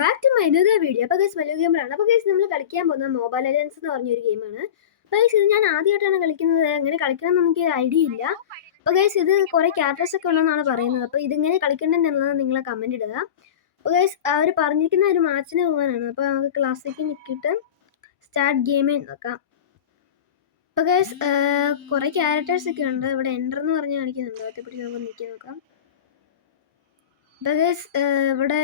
Back to my another video. അപ്പോൾ guys വലിയ ഗെയിമറാണ്. അപ്പോൾ ഗൈസ് നമ്മൾ കളിക്കാൻ പോകുന്നത് മൊബൈൽ ലെജൻഡ്സ് എന്ന് പറഞ്ഞൊരു ഗെയിമാണ്. അപ്പോൾ ഗൈസ് ഇത് ഞാൻ ആദ്യമായിട്ടാണ് കളിക്കുന്നത്. എങ്ങനെ കളിക്കണം എന്ന് എനിക്ക് ഐഡിയ ഇല്ല. അപ്പോൾ ഗൈസ് ഇത് കുറേ ക്യാരക്ടേഴ്സ് ഒക്കെ ഉണ്ടെന്നാണ് പറയുന്നത്. അപ്പോൾ ഇതിങ്ങനെ കളിക്കണമെന്നുള്ളത് നിങ്ങൾ കമൻറ്റ് ഇടുക. അപ്പോൾ ഗൈസ് അവർ പറഞ്ഞിരിക്കുന്ന ഒരു മാച്ചിന് പോകാനാണ്. അപ്പോൾ നമുക്ക് ക്ലാസ്സിലേക്ക് നിൽക്കിയിട്ട് സ്റ്റാർട്ട് ഗെയിമിൽ നോക്കാം. അപ്പോൾ ഗൈസ് കുറേ ക്യാരക്ടേഴ്സ് ഒക്കെ ഉണ്ട്. ഇവിടെ എൻ്റർ എന്ന് പറഞ്ഞ് കാണിക്കുന്നുണ്ട്. അതേപ്പറ്റി നമുക്ക് നിൽക്കി നോക്കാം. അപ്പോൾ ഗൈസ് ഇവിടെ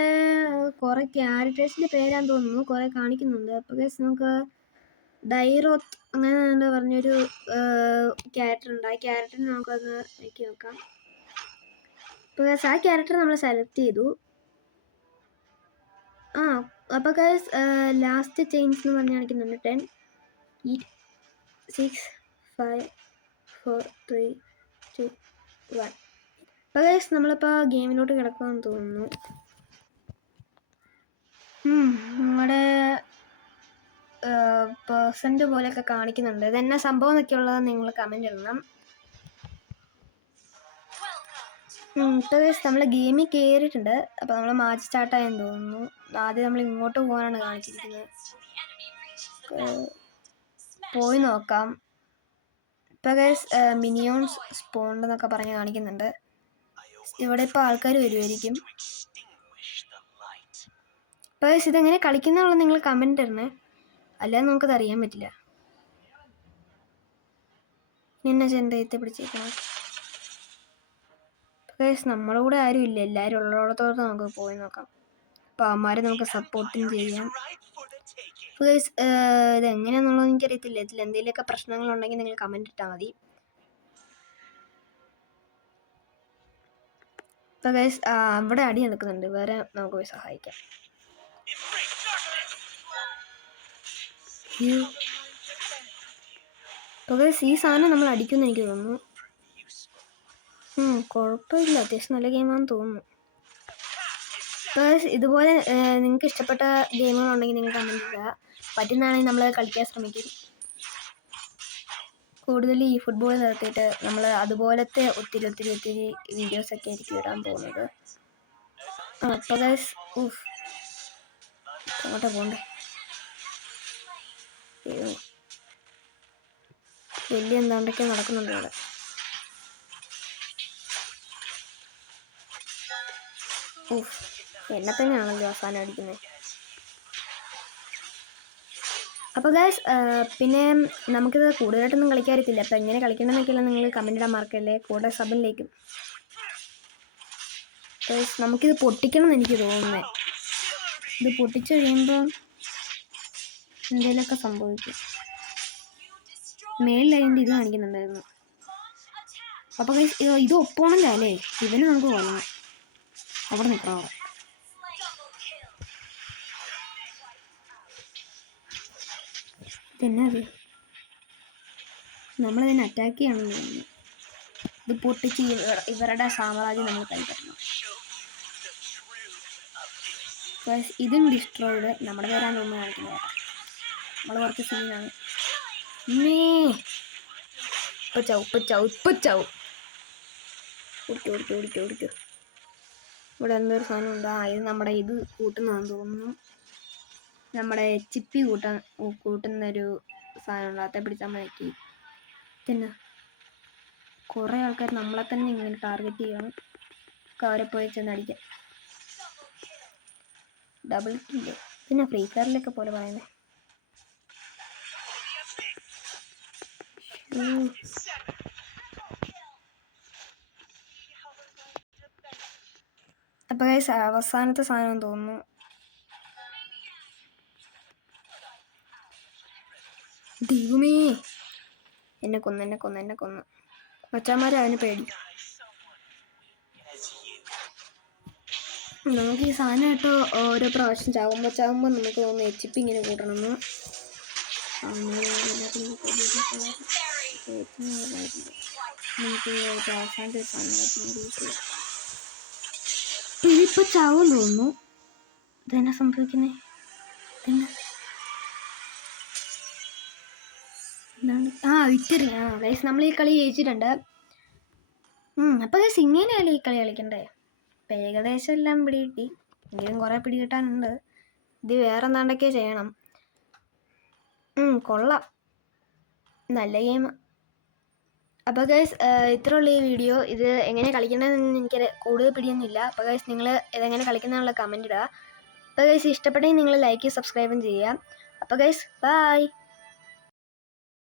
കുറേ ക്യാരക്ടേഴ്സിൻ്റെ പേരാന്ന് തോന്നുന്നു, കുറേ കാണിക്കുന്നുണ്ട്. അപ്പോൾ ഗൈസ് നമുക്ക് ഡൈറോത്ത് അങ്ങനെ പറഞ്ഞൊരു ക്യാരക്ടർ ഉണ്ട്. ആ ക്യാരക്ടറിനെ നമുക്കൊന്ന് നോക്കി നോക്കാം. അപ്പോൾ ഗൈസ് ആ ക്യാരക്ടർ നമ്മൾ സെലക്ട് ചെയ്തു. അപ്പോൾ ഗൈസ് ലാസ്റ്റ് ചേഞ്ച് എന്ന് പറഞ്ഞ് കാണിക്കുന്നുണ്ട്. 10 8 6 5 4 3 2 1. അപ്പോൾ ഗൈസ് നമ്മളിപ്പോൾ ഗെയിമിലോട്ട് കിടക്കുമെന്ന് തോന്നുന്നു. നമ്മുടെ പേഴ്സൻ്റ് പോലെയൊക്കെ കാണിക്കുന്നുണ്ട്. ഇതെന്നാ സംഭവം എന്നൊക്കെ ഉള്ളത് നിങ്ങൾ കമൻറ്റ് ഇടണം. ഇപ്പോൾ ഗൈസ് നമ്മൾ ഗെയിമിൽ കയറിയിട്ടുണ്ട്. അപ്പോൾ നമ്മൾ മാച്ച് സ്റ്റാർട്ടായെന്ന് തോന്നുന്നു. ആദ്യം നമ്മൾ ഇങ്ങോട്ട് പോകാനാണ് കാണിച്ചിരിക്കുന്നത്. പോയി നോക്കാം. ഇപ്പോൾ ഗൈസ് മിനിയോൺസ് സ്പോണ്ട് എന്നൊക്കെ പറഞ്ഞ് കാണിക്കുന്നുണ്ട്. ഇവിടെ ഇപ്പോൾ ആൾക്കാർ വരുമായിരിക്കും. അപ്പോൾ ഗൈസ് ഇതെങ്ങനെ കളിക്കുന്നുള്ള നിങ്ങൾ കമൻറ്റ് ഇടണേ, അല്ലാതെ നമുക്കത് അറിയാൻ പറ്റില്ല. എന്നെ ചെണ്ടയത്തെ പിടിച്ചേക്കണം. ഗൈസ് നമ്മുടെ കൂടെ ആരും ഇല്ല, എല്ലാവരും ഉള്ളിടത്തോട്ട് നമുക്ക് പോയി നോക്കാം. അപ്പോൾ അവന്മാരെ നമുക്ക് സപ്പോർട്ടും ചെയ്യാം. അപ്പോൾ ഗൈസ് ഇതെങ്ങനെയാണെന്നുള്ളത് എനിക്കറിയത്തില്ല. ഇതിൽ എന്തെങ്കിലുമൊക്കെ പ്രശ്നങ്ങളുണ്ടെങ്കിൽ നിങ്ങൾ കമൻറ്റ് ഇട്ടാൽ മതി. അപ്പോൾ ഗൈസ് അവിടെ അടി നടക്കുന്നുണ്ട്, വേറെ നമുക്ക് പോയി സഹായിക്കാം. അപ്പോൾ ഗൈസ് ഈ സാധനം നമ്മൾ അടിക്കുമെന്ന് എനിക്ക് തോന്നുന്നു. കുഴപ്പമില്ല, അത്യാവശ്യം നല്ല ഗെയിമാണെന്ന് തോന്നുന്നു. അപ്പോൾ ഇതുപോലെ നിങ്ങൾക്ക് ഇഷ്ടപ്പെട്ട ഗെയിമുകളുണ്ടെങ്കിൽ നിങ്ങൾ കമൻറ്റ് ചെയ്യുക. പറ്റുന്നതാണെങ്കിൽ നമ്മൾ കളിക്കാൻ ശ്രമിക്കും. കൂടുതൽ ഈ ഫുട്ബോൾ നിർത്തിയിട്ട് നമ്മൾ അതുപോലത്തെ ഒത്തിരി വീഡിയോസൊക്കെ ആയിരിക്കും ഇടാൻ പോകുന്നത്. അപ്പോൾ ഗൈസ് അങ്ങോട്ടാ പോകണ്ടേ, വലിയ എന്താണ്ടൊക്കെ നടക്കുന്നുണ്ട് ഇവിടെ. എന്നെ തന്നെയാണല്ലോ അവസാനം അടിക്കുന്നത്. അപ്പോൾ ഗൈസ് പിന്നെ നമുക്കിത് കൂടുതലായിട്ടൊന്നും കളിക്കാറില്ല. അപ്പോൾ എങ്ങനെ കളിക്കണമെന്നൊക്കെയല്ല നിങ്ങൾ കമൻറ്റ് ഇടാൻ മറക്കല്ലേ. കൂടെ സബിലേക്കും ഗൈസ് നമുക്കിത് പൊട്ടിക്കണം എന്ന് എനിക്ക് തോന്നുന്നത്. ഇത് പൊട്ടിച്ച് കഴിയുമ്പോൾ എന്തെങ്കിലുമൊക്കെ സംഭവിക്കും. മേളിലായതുകൊണ്ട് ഇത് കാണിക്കുന്നുണ്ടായിരുന്നു. അപ്പോൾ ഗൈസ് ഇത് ഒപ്പോണൻ്റ് അല്ലേ, ഇവന് നമുക്ക് കൊല്ലണം. അവിടെ നിൽക്കണം. ഇതെന്നാ അത്, നമ്മളതിനെ അറ്റാക്ക് ചെയ്യണമെന്ന് തോന്നുന്നു. ഇത് പൊട്ടിച്ച് ഇവരുടെ സാമ്രാജ്യം നമ്മൾ കൈപ്പറ്റണം. ഇതും ഡിസ്ട്രോയിഡ്. നമ്മുടെ പേരാൻ തോന്നുന്നു കാണിക്കുന്നത്. നമ്മൾ കുറച്ച് സീനാണ്. ഇപ്പൊ ചാവും. ഓടിക്കോ. ഇവിടെ എന്തൊരു സാധനം ഉണ്ട്. ഇത് നമ്മുടെ ഇത് കൂട്ടുന്നതാണെന്ന് തോന്നുന്നു. നമ്മുടെ ചിപ്പി കൂട്ടുന്നൊരു സാധനമുണ്ട്. അതെ പിടിച്ചാൽ മതി. പിന്നെ കുറേ ആൾക്കാർ നമ്മളെ തന്നെ ഇങ്ങനെ ടാർഗറ്റ് ചെയ്യണം. അവരെ പോയി ചെന്നടിക്കാം. Double kill. പിന്നെ ഫ്രീ ഫയറിലൊക്കെ പോലെ പറയുന്നത്. അപ്പോൾ ഗൈസ് അവസാനത്തെ സാധനം തോന്നുന്നു. ദൈവമേ, എന്നെ കൊന്ന്. മച്ചാന്മാരെ അവന് പേടി. നമുക്ക് ഈ സാധനം കേട്ടോ ഓരോ പ്രാവശ്യം ചാവുമ്പോൾ നമുക്ക് തോന്നുന്നു HP ഇങ്ങനെ കൂട്ടണമെന്ന്. അവസാനത്തെ സാധനം ഇതിപ്പോൾ ചാവും തോന്നുന്നു. ഇതെന്നാ സംഭവിക്കുന്നത്? വിക്ടറി. ഗൈസ് നമ്മൾ ഈ കളി ജയിച്ചിട്ടുണ്ട്. അപ്പോൾ ഗൈസ് ഇങ്ങനെയല്ലേ ഈ കളി കളിക്കണ്ടേ. ഇപ്പം ഏകദേശം എല്ലാം പിടികിട്ടി, എങ്കിലും കുറേ പിടികിട്ടാനുണ്ട്. ഇത് വേറെ എന്താണ്ടൊക്കെ ചെയ്യണം. കൊള്ളാം, നല്ല ഗെയിം. അപ്പോൾ ഗൈസ് ഇത്രയുള്ള ഈ വീഡിയോ. ഇത് എങ്ങനെ കളിക്കണമെന്ന് എനിക്ക് കൂടുതൽ പിടിയൊന്നുമില്ല. അപ്പോൾ ഗൈസ് നിങ്ങൾ ഇതെങ്ങനെ കളിക്കുന്നതിനുള്ള കമൻറ്റ് ഇടുക. അപ്പോൾ ഗൈസ് ഇഷ്ടപ്പെട്ടെങ്കിൽ നിങ്ങൾ ലൈക്ക് സബ്സ്ക്രൈബും ചെയ്യുക. അപ്പോൾ ഗൈസ് ബൈ.